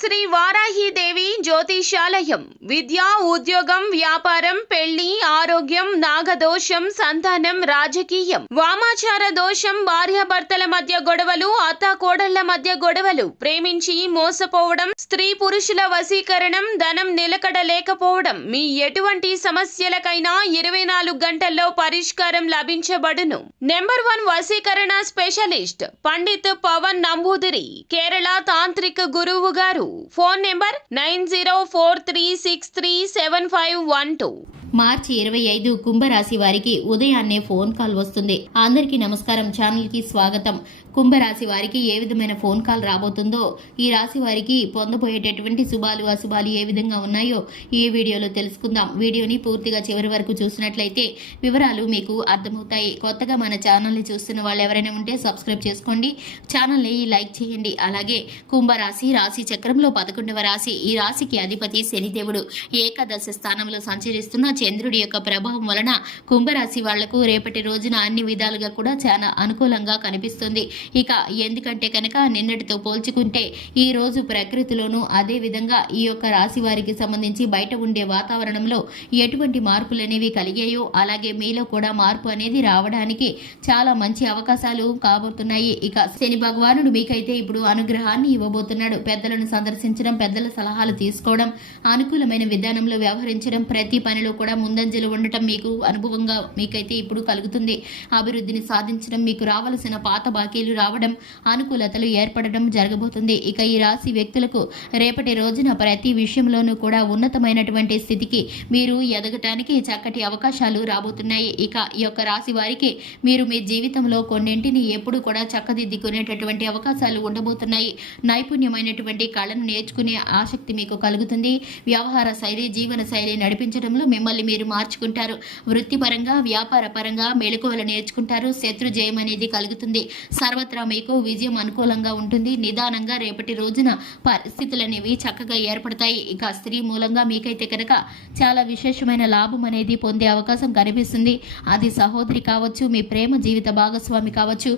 శ్రీ వారాహిదేవి జ్యోతిషాలయం విద్య, ఉద్యోగం, వ్యాపారం, పెళ్లి, ఆరోగ్యం, నాగదోషం, సంతానం, రాజకీయం, వామాచార దోషం, భార్యాభర్తల మధ్య గొడవలు, అత్తాకోడళ్ల మధ్య గొడవలు, ప్రేమించి మోసపోవడం, స్త్రీ పురుషుల వశీకరణం, ధనం నిలకడ లేకపోవడం, మీ ఎటువంటి సమస్యలకైనా 24 గంటల్లో పరిష్కారం లభించబడును. నెంబర్ 1 వశీకరణ స్పెషలిస్ట్ పండిత్ పవన్ నంబూదిరి, కేరళ తాంత్రిక గురువు గారు. Phone number 9043637512. మార్చి 25 కుంభరాశి వారికి ఉదయాన్నే ఫోన్ కాల్ వస్తుంది. అందరికీ నమస్కారం, ఛానల్ కి స్వాగతం. కుంభరాశి వారికి ఏ విధమైన ఫోన్ కాల్ రాబోతుందో, ఈ రాశి వారికి పొందబోయేటటువంటి శుభాలు అశుభాలు ఏ విధంగా ఉన్నాయో ఈ వీడియోలో తెలుసుకుందాం. వీడియోని పూర్తిగా చివరి వరకు చూసినట్లయితే వివరాలు మీకు అర్థమవుతాయి. కొత్తగా మన ఛానల్ని చూస్తున్న వాళ్ళు ఎవరైనా ఉంటే సబ్స్క్రైబ్ చేసుకోండి, ఛానల్ని లైక్ చేయండి. అలాగే కుంభరాశి రాశి చక్రంలో 11వ రాశి. ఈ రాశికి అధిపతి శనిదేవుడు ఏకాదశ స్థానంలో సంచరిస్తున్న చంద్రుడి యొక్క ప్రభావం వలన కుంభరాశి వాళ్లకు రేపటి రోజున అన్ని విధాలుగా కూడా చాలా అనుకూలంగా కనిపిస్తుంది. ఇక ఎందుకంటే కనుక నిన్నటితో పోల్చుకుంటే ఈ రోజు ప్రకృతిలోనూ అదే విధంగా ఈ యొక్క రాశి వారికి సంబంధించి బయట ఉండే వాతావరణంలో ఎటువంటి మార్పులు అనేవి కలిగాయో అలాగే మీలో కూడా మార్పు అనేది రావడానికి చాలా మంచి అవకాశాలు కాబోతున్నాయి. ఇక శని భగవానుడు మీకైతే ఇప్పుడు అనుగ్రహాన్ని ఇవ్వబోతున్నాడు. పెద్దలను సందర్శించడం, పెద్దల సలహాలు తీసుకోవడం, అనుకూలమైన విధానంలో వ్యవహరించడం, ప్రతి పనిలో కూడా ముందంజలు ఉండటం మీకు అనుభవంగా మీకైతే ఇప్పుడు కలుగుతుంది. అభివృద్ధిని సాధించడం, మీకు రావలసిన పాత బాకీలు రావడం, అనుకూలతలు ఏర్పడడం జరగబోతుంది. ఇక ఈ రాశి వ్యక్తులకు రేపటి రోజున ప్రతి విషయంలోనూ కూడా ఉన్నతమైనటువంటి స్థితికి మీరు ఎదగటానికి చక్కటి అవకాశాలు రాబోతున్నాయి. ఇక ఈ యొక్క రాశి వారికి మీరు మీ జీవితంలో కొన్నింటిని ఎప్పుడు కూడా చక్కదిద్దుకునేటటువంటి అవకాశాలు ఉండబోతున్నాయి. నైపుణ్యమైనటువంటి కళను నేర్చుకునే ఆసక్తి మీకు కలుగుతుంది. వ్యవహార శైలి, జీవన శైలి నడిపించడంలో మిమ్మల్ని మీరు మార్చుకుంటారు. వృత్తిపరంగా, వ్యాపార పరంగా మెళకువలు నేర్చుకుంటారు. శత్రు జయం అనేది కలుగుతుంది. సర్వత్రా మీకు విజయం అనుకూలంగా ఉంటుంది. నిదానంగా రేపటి రోజున పరిస్థితులు అనేవి చక్కగా ఏర్పడతాయి. ఇక స్త్రీ మూలంగా మీకైతే కనుక చాలా విశేషమైన లాభం అనేది పొందే అవకాశం కనిపిస్తుంది. అది సహోదరి కావచ్చు, మీ ప్రేమ జీవిత భాగస్వామి కావచ్చు,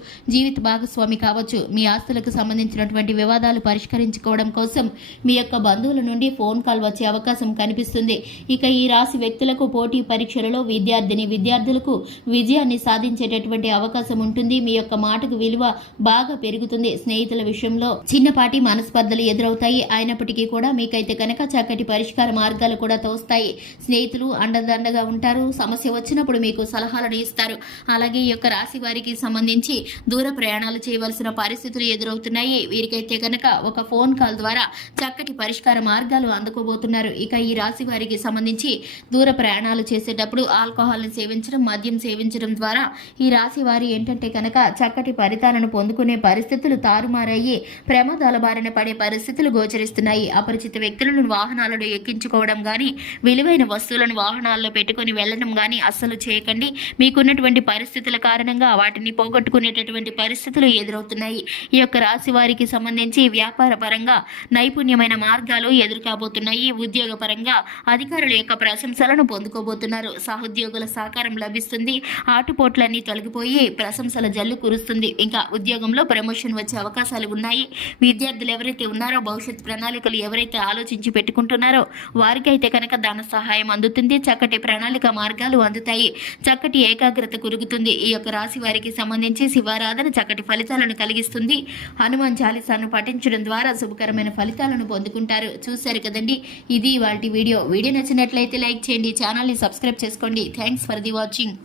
మీ ఆస్తులకు సంబంధించినటువంటి వివాదాలు పరిష్కరించుకోవడం కోసం మీ యొక్క బంధువుల నుండి ఫోన్ కాల్ వచ్చే అవకాశం కనిపిస్తుంది. ఇక ఈ రాశి వ్యక్తులకు పోటీ పరీక్షలలో విద్యార్థులకు విజయాన్ని సాధించేటటువంటి అవకాశం ఉంటుంది. మీ యొక్క మాటకు విలువ బాగా పెరుగుతుంది. స్నేహితుల విషయంలో చిన్నపాటి మనస్పర్ధలు ఎదురవుతాయి. అయినప్పటికీ కూడా మీకైతే కనుక చక్కటి పరిష్కార మార్గాలు కూడా తోస్తాయి. స్నేహితులు అండదండగా ఉంటారు. సమస్య వచ్చినప్పుడు మీకు సలహాలను ఇస్తారు. అలాగే ఈ యొక్క రాశి వారికి సంబంధించి దూర ప్రయాణాలు చేయవలసిన పరిస్థితులు ఎదురవుతున్నాయి. వీరికైతే కనుక ఒక ఫోన్ కాల్ ద్వారా చక్కటి పరిష్కార మార్గాలు అందుకోబోతున్నారు. ఇక ఈ రాశి వారికి సంబంధించి దూర ప్రయాణాలు చేసేటప్పుడు ఆల్కహాల్ని సేవించడం, మద్యం సేవించడం ద్వారా ఈ రాశి వారి ఏంటంటే కనుక చక్కటి ఫలితాలను పొందుకునే పరిస్థితులు తారుమారయ్యి ప్రమాదాల బారిన పడే పరిస్థితులు గోచరిస్తున్నాయి. అపరిచిత వ్యక్తులను వాహనాలను ఎక్కించుకోవడం గానీ, విలువైన వస్తువులను వాహనాల్లో పెట్టుకుని వెళ్లడం గానీ అస్సలు చేయకండి. మీకున్నటువంటి పరిస్థితుల కారణంగా వాటిని పోగొట్టుకునేటటువంటి పరిస్థితులు ఎదురవుతున్నాయి. ఈ యొక్క రాశి వారికి సంబంధించి వ్యాపార పరంగా నైపుణ్యమైన మార్గాలు ఎదురుకాబోతున్నాయి. ఉద్యోగ పరంగా అధికారుల యొక్క ప్రశంసలను పొందుకోబోతున్నారు. సహోద్యోగుల సహకారం లభిస్తుంది. ఆటుపోట్లన్నీ తొలగిపోయి ప్రశంసల జల్లు కురుస్తుంది. ఇంకా ఉద్యోగంలో ప్రమోషన్ వచ్చే అవకాశాలు ఉన్నాయి. విద్యార్థులు ఎవరైతే ఉన్నారో, భవిష్యత్ ప్రణాళికలు ఎవరైతే ఆలోచించి పెట్టుకుంటున్నారో వారికైతే కనుక ధన సహాయం అందుతుంది. చక్కటి ప్రణాళిక మార్గాలు అందుతాయి. చక్కటి ఏకాగ్రత కురుగుతుంది. ఈ యొక్క రాశి వారికి సంబంధించి శివారాధన చక్కటి ఫలితాలను కలిగిస్తుంది. హనుమాన్ చాలీసాను పఠించడం ద్వారా శుభకరమైన ఫలితాలను పొందుకుంటారు. చూశారు కదండి, ఇది వాటి వీడియో నచ్చినట్లయితే లైక్ చేయండి, ఛానల్ని సబ్స్క్రైబ్ చేసుకోండి. Thanks for the watching.